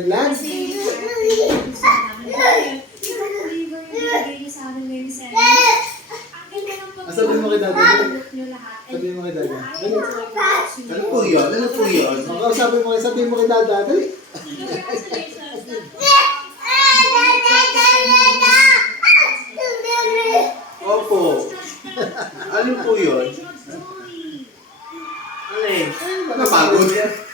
nalaglag. Sabihin mo kay Dada. Sabihin mo kay Dada. Ano po yun? Ano po yun? Sabihin mo kay Dada. Dali. Opo. Ano po yun? Ano eh? Napagod yan.